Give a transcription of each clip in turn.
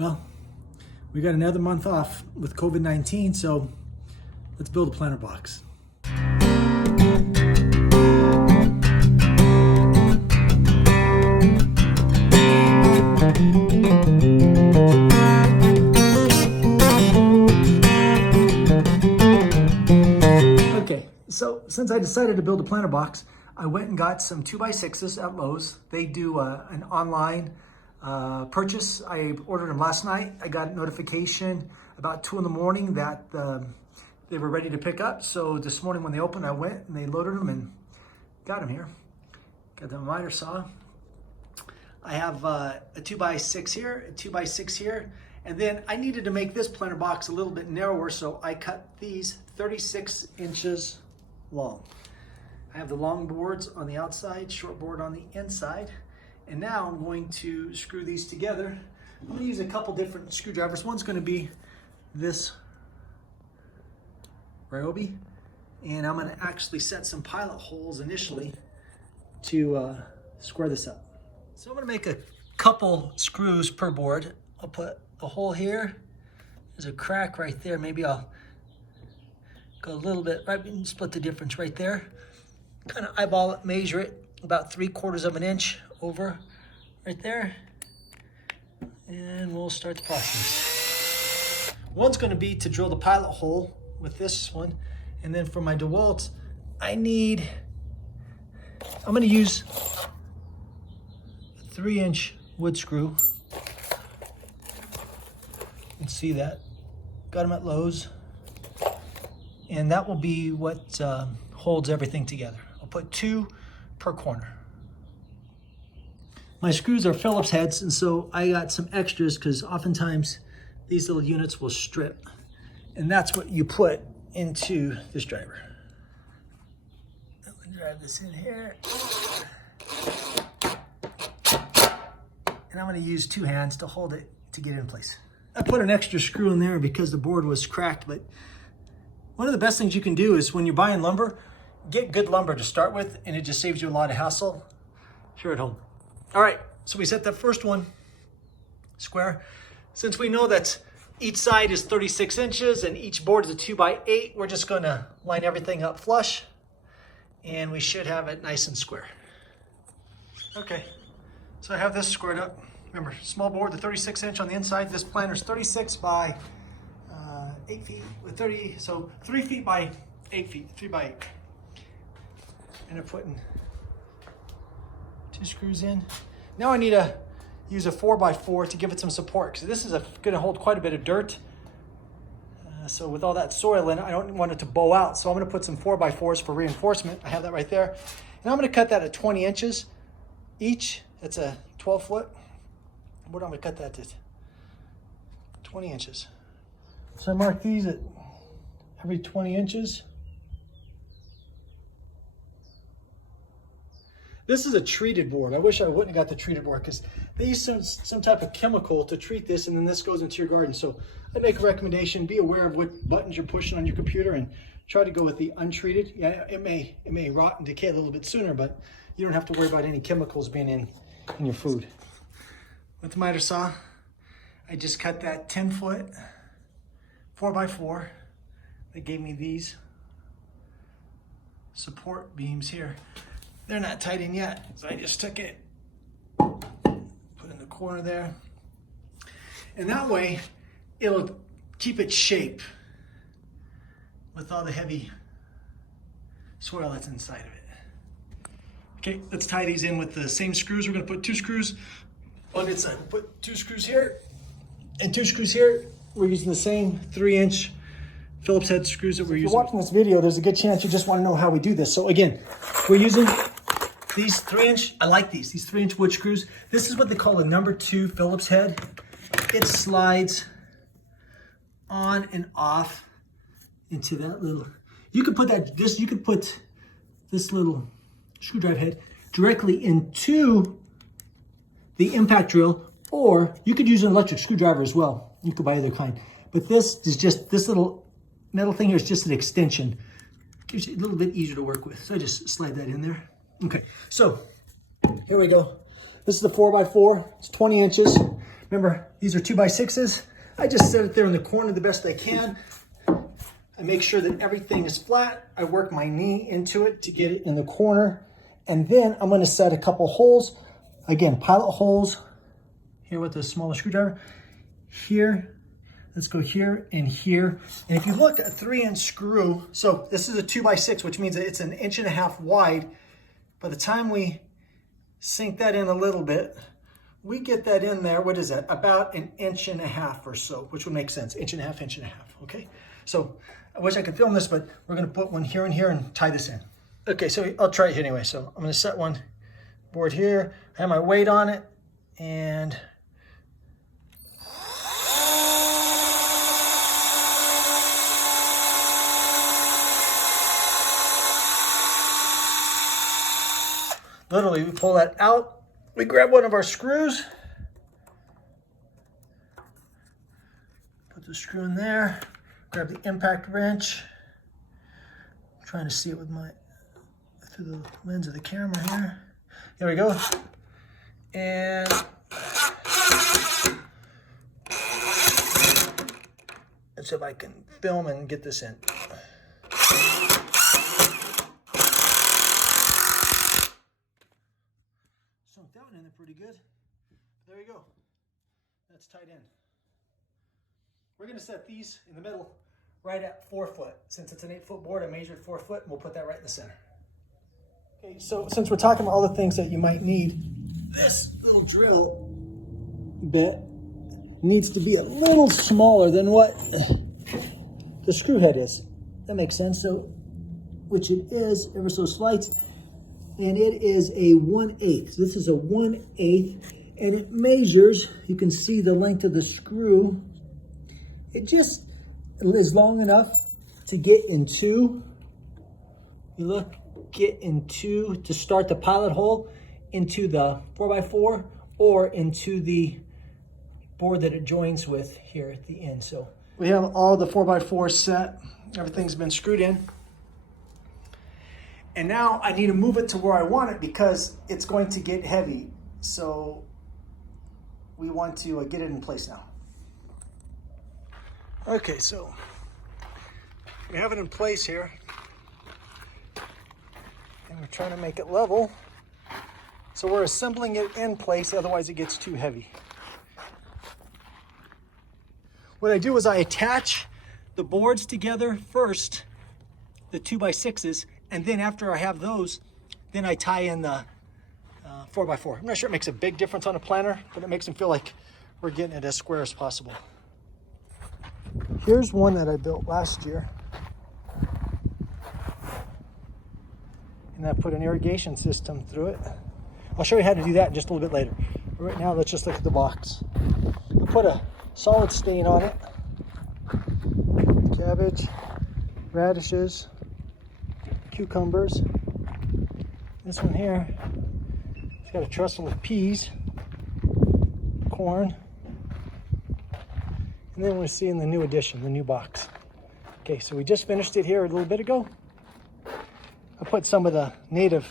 Well, we got another month off with COVID-19, so let's build a planter box. Okay, so since I decided to build a planter box, I went and got some 2x6s at Lowe's. They do an online purchase. I ordered them last night. I got a notification about 2 in the morning that they were ready to pick up. So this morning when they opened, I went and they loaded them and got them here. Got the miter saw. I have a 2x6 here, a 2x6 here. And then I needed to make this planter box a little bit narrower, so I cut these 36 inches long. I have the long boards on the outside, short board on the inside. And now I'm going to screw these together. I'm going to use a couple different screwdrivers. One's going to be this Ryobi, and I'm going to actually set some pilot holes initially to square this up. So I'm going to make a couple screws per board. I'll put a hole here. There's a crack right there. Maybe I'll go a little bit, right, and split the difference right there. Kind of eyeball it, measure it, about 3/4 of an inch over right there, and we'll start the process. One's going to be to drill the pilot hole with this one, and then for my DeWalt, I'm going to use a 3-inch wood screw. You can see that. Got them at Lowe's, and that will be what holds everything together. I'll put 2 per corner. My screws are Phillips heads, and so I got some extras because oftentimes these little units will strip, and that's what you put into this driver. I'm gonna drive this in here, and I'm gonna use 2 hands to hold it to get it in place. I put an extra screw in there because the board was cracked, but one of the best things you can do is when you're buying lumber, get good lumber to start with, and it just saves you a lot of hassle here at home. All right, so we set that first one square. Since we know that each side is 36 inches and each board is a 2x8, we're just gonna line everything up flush, and we should have it nice and square. Okay, so I have this squared up. Remember, small board, the 36 inch on the inside. This planter's 36 by 8 feet with 30, so 3 feet by 8 feet, 3x8. And I'm putting 2 screws in. Now I need to use a 4x4 to give it some support, because this is going to hold quite a bit of dirt. So with all that soil in it, I don't want it to bow out. So I'm going to put some 4x4s for reinforcement. I have that right there. And I'm going to cut that at 20 inches each. That's a 12 foot. What am I going to cut that to? 20 inches. So I mark these at every 20 inches. This is a treated board. I wish I wouldn't have got the treated board because they use some type of chemical to treat this, and then this goes into your garden. So I'd make a recommendation, be aware of what buttons you're pushing on your computer and try to go with the untreated. Yeah, it may rot and decay a little bit sooner, but you don't have to worry about any chemicals being in your food. With the miter saw, I just cut that 10 foot 4x4 that gave me these support beams here. They're not tight in yet, so I just took it, put in the corner there, and that way it'll keep its shape with all the heavy soil that's inside of it. Okay, let's tie these in with the same screws. We're going to put 2 screws on its side. We'll put 2 screws here and 2 screws here. We're using the same 3-inch Phillips head screws that we're using. If you're watching this video, there's a good chance you just want to know how we do this. So again, we're using these 3-inch, I like these 3-inch wood screws. This is what they call a number 2 Phillips head. It slides on and off into that little, you could put this little screwdriver head directly into the impact drill, or you could use an electric screwdriver as well. You could buy either kind. But this is just, this little metal thing here is just an extension. Gives you a little bit easier to work with. So I just slide that in there. Okay, so here we go. This is the 4x4. It's 20 inches. Remember, these are 2x6s. I just set it there in the corner the best I can. I make sure that everything is flat. I work my knee into it to get it in the corner. And then I'm going to set a couple holes. Again, pilot holes here with the smaller screwdriver. Here, let's go here and here. And if you look at a 3-inch screw, so this is a 2x6, which means that it's 1.5 inches wide. By the time we sink that in a little bit, we get that in there, what is that? About 1.5 inches or so, which would make sense. 1.5 inches, 1.5 inches, okay? So I wish I could film this, but we're gonna put one here and here and tie this in. Okay, so I'll try it anyway. So I'm gonna set one board here, I have my weight on it, and literally we pull that out. We grab one of our screws, put the screw in there, grab the impact wrench. I'm trying to see it with through the lens of the camera here. There we go. And let's see if I can film and get this in. Sunk that one in there pretty good. There you go. That's tied in. We're going to set these in the middle right at 4 foot. Since it's an 8-foot board, I measured 4 foot, and we'll put that right in the center. Okay, so since we're talking about all the things that you might need, this little drill bit needs to be a little smaller than what the screw head is. That makes sense. So, which it is ever so slight. And it is a 1/8. This is a 1/8, and it measures, you can see the length of the screw. It just is long enough to get into, you look, to start the pilot hole into the 4x4 or into the board that it joins with here at the end. So we have all the 4x4 set. Everything's been screwed in. And now I need to move it to where I want it because it's going to get heavy. So we want to get it in place now. Okay, so we have it in place here. And we're trying to make it level. So we're assembling it in place, otherwise it gets too heavy. What I do is I attach the boards together first, the 2x6s, and then after I have those, then I tie in the 4x4. I'm not sure it makes a big difference on a planner, but it makes them feel like we're getting it as square as possible. Here's one that I built last year. And I put an irrigation system through it. I'll show you how to do that in just a little bit later. But right now, let's just look at the box. I put a solid stain on it. Cabbage, radishes, cucumbers. This one here, it's got a trestle of peas, corn, and then we're seeing the new addition, the new box. Okay, so we just finished it here a little bit ago. I put some of the native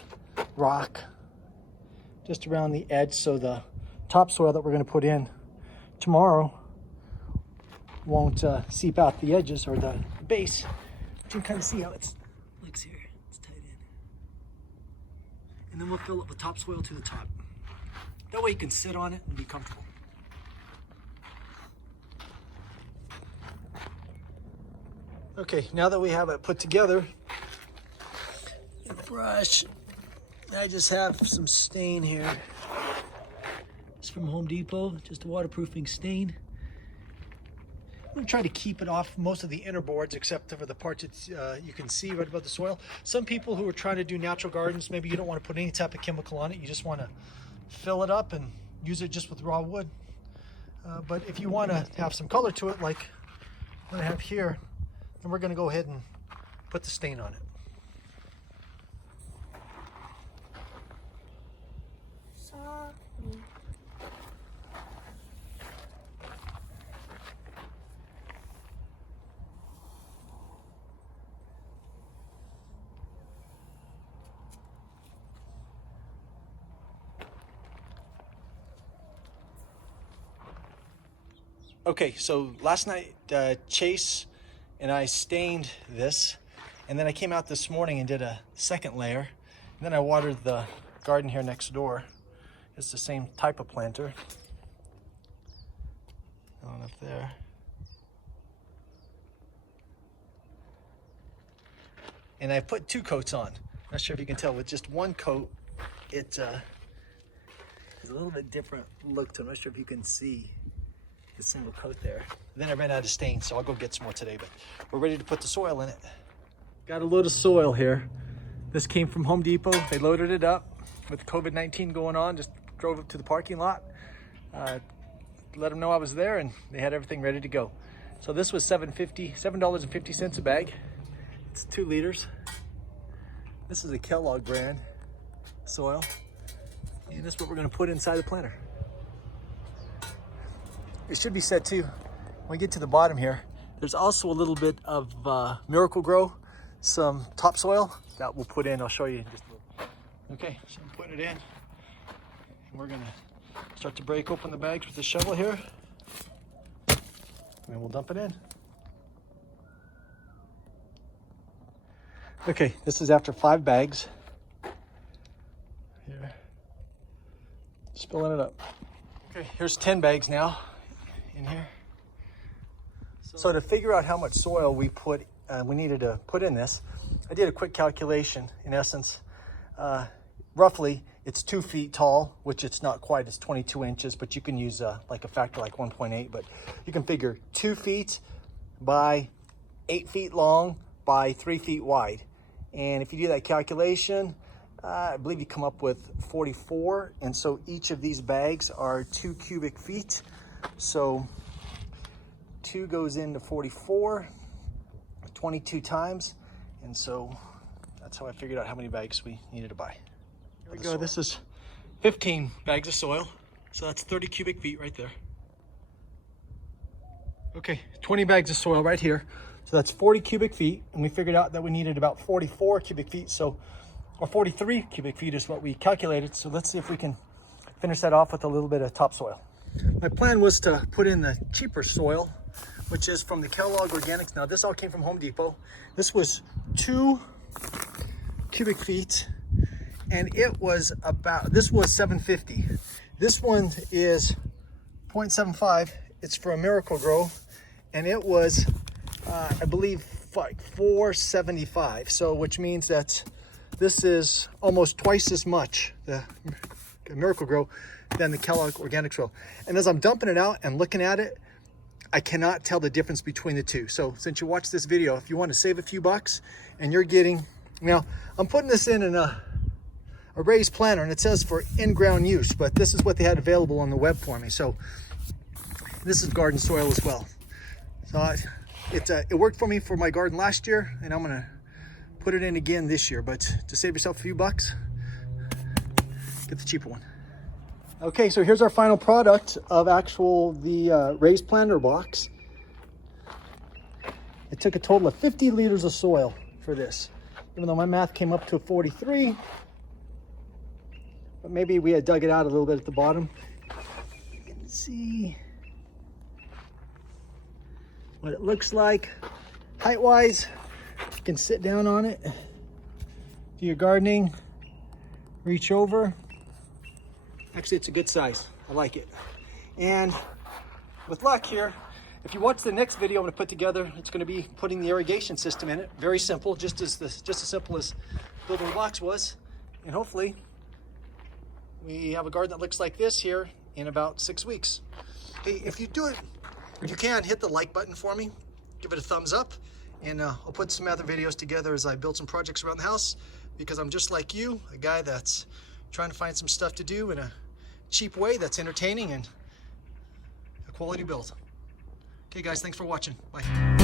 rock just around the edge so the topsoil that we're going to put in tomorrow won't seep out the edges or the base. You can kind of see how it looks here. It's tied in. And then we'll fill it with topsoil to the top. That way you can sit on it and be comfortable. Okay, now that we have it put together, the brush, I just have some stain here. It's from Home Depot, just a waterproofing stain. I'm gonna try to keep it off most of the inner boards except for the parts that you can see right above the soil. Some people who are trying to do natural gardens, maybe you don't want to put any type of chemical on it. You just want to fill it up and use it just with raw wood. But if you want to have some color to it, like what I have here, then we're going to go ahead and put the stain on it. Okay, so last night Chase and I stained this, and then I came out this morning and did a second layer, and then I watered the garden here next door. It's the same type of planter. On up there. And I put 2 coats on. Not sure if you can tell, with just 1 coat, it is a little bit different look to it. I'm not sure if you can see the single coat there. Then I ran out of stain, so I'll go get some more today, but we're ready to put the soil in it. Got a load of soil here. This came from Home Depot. They loaded it up with COVID-19 going on. Just drove up to the parking lot, let them know I was there, and they had everything ready to go. So this was $7.50 a bag. It's 2 liters. This is a Kellogg brand soil, and this is what we're going to put inside the planter. It should be said too, when we get to the bottom here, there's also a little bit of Miracle-Gro, some topsoil that we'll put in. I'll show you in just a little. Okay, so I'm putting it in. We're going to start to break open the bags with the shovel here, and then we'll dump it in. Okay, this is after 5 bags. Here, spilling it up. Okay, here's 10 bags now in here. So to figure out how much soil we needed to put in this, I did a quick calculation. In essence, roughly it's 2 feet tall, which it's not quite, it's 22 inches, but you can use like a factor like 1.8, but you can figure 2 feet by 8 feet long by 3 feet wide. And if you do that calculation, I believe you come up with 44. And so each of these bags are 2 cubic feet. So 2 goes into 44, 22 times. And so that's how I figured out how many bags we needed to buy. Here we go. This is 15 bags of soil. So that's 30 cubic feet right there. Okay, 20 bags of soil right here. So that's 40 cubic feet. And we figured out that we needed about 44 cubic feet. So, or 43 cubic feet is what we calculated. So let's see if we can finish that off with a little bit of topsoil. My plan was to put in the cheaper soil, which is from the Kellogg Organics. Now this all came from Home Depot. This was 2 cubic feet, and it was about, this was $7.50. This one is 0.75. It's from Miracle-Gro, and it was, I believe, like $4.75. So, which means that this is almost twice as much, the Miracle-Gro, than the Kellogg Organics soil. And as I'm dumping it out and looking at it, I cannot tell the difference between the two. So since you watch this video, if you want to save a few bucks and you're getting, now I'm putting this in a raised planter, and it says for in-ground use, but this is what they had available on the web for me. So this is garden soil as well. So it worked for me for my garden last year, and I'm gonna put it in again this year. But to save yourself a few bucks, get the cheaper one. Okay, so here's our final product of the raised planter box. It took a total of 50 liters of soil for this, even though my math came up to 43. But maybe we had dug it out a little bit at the bottom. You can see what it looks like height-wise. You can sit down on it, do your gardening, reach over. Actually, it's a good size. I like it. And with luck here, if you watch the next video I'm going to put together, it's going to be putting the irrigation system in it. Very simple, just as simple as building the box was. And hopefully, we have a garden that looks like this here in about 6 weeks. Hey, if you do it, if you can, hit the like button for me. Give it a thumbs up. And I'll put some other videos together as I build some projects around the house, because I'm just like you, a guy that's trying to find some stuff to do in a cheap way that's entertaining and a quality build. Okay guys, thanks for watching. Bye.